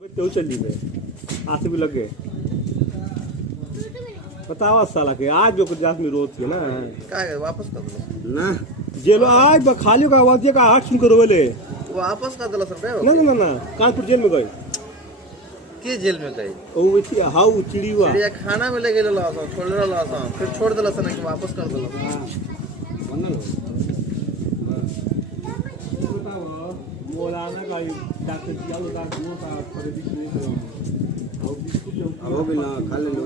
तो चली गए आसे भी लग गए बतावा साला के आज जो कुछ में रोज थी ना काय वापस कर दो ना जेलो आज खाली का आवाज का हाथ सुन करो बोले वापस कर दो सर ना ना ना कानपुर जेल में गए के जेल में गए ओ इति हाउ चिड़ी हुआ चिड़िया खाना में ले गेलो लासा छोड़ दो लासा फिर छोड़ दो लासा नहीं वापस कर दो हां बनल बताओ बोला ना का डॉक्टर दियालो का वो का करे भी नहीं करो अब बिल्कुल अब हो गया खा ले लो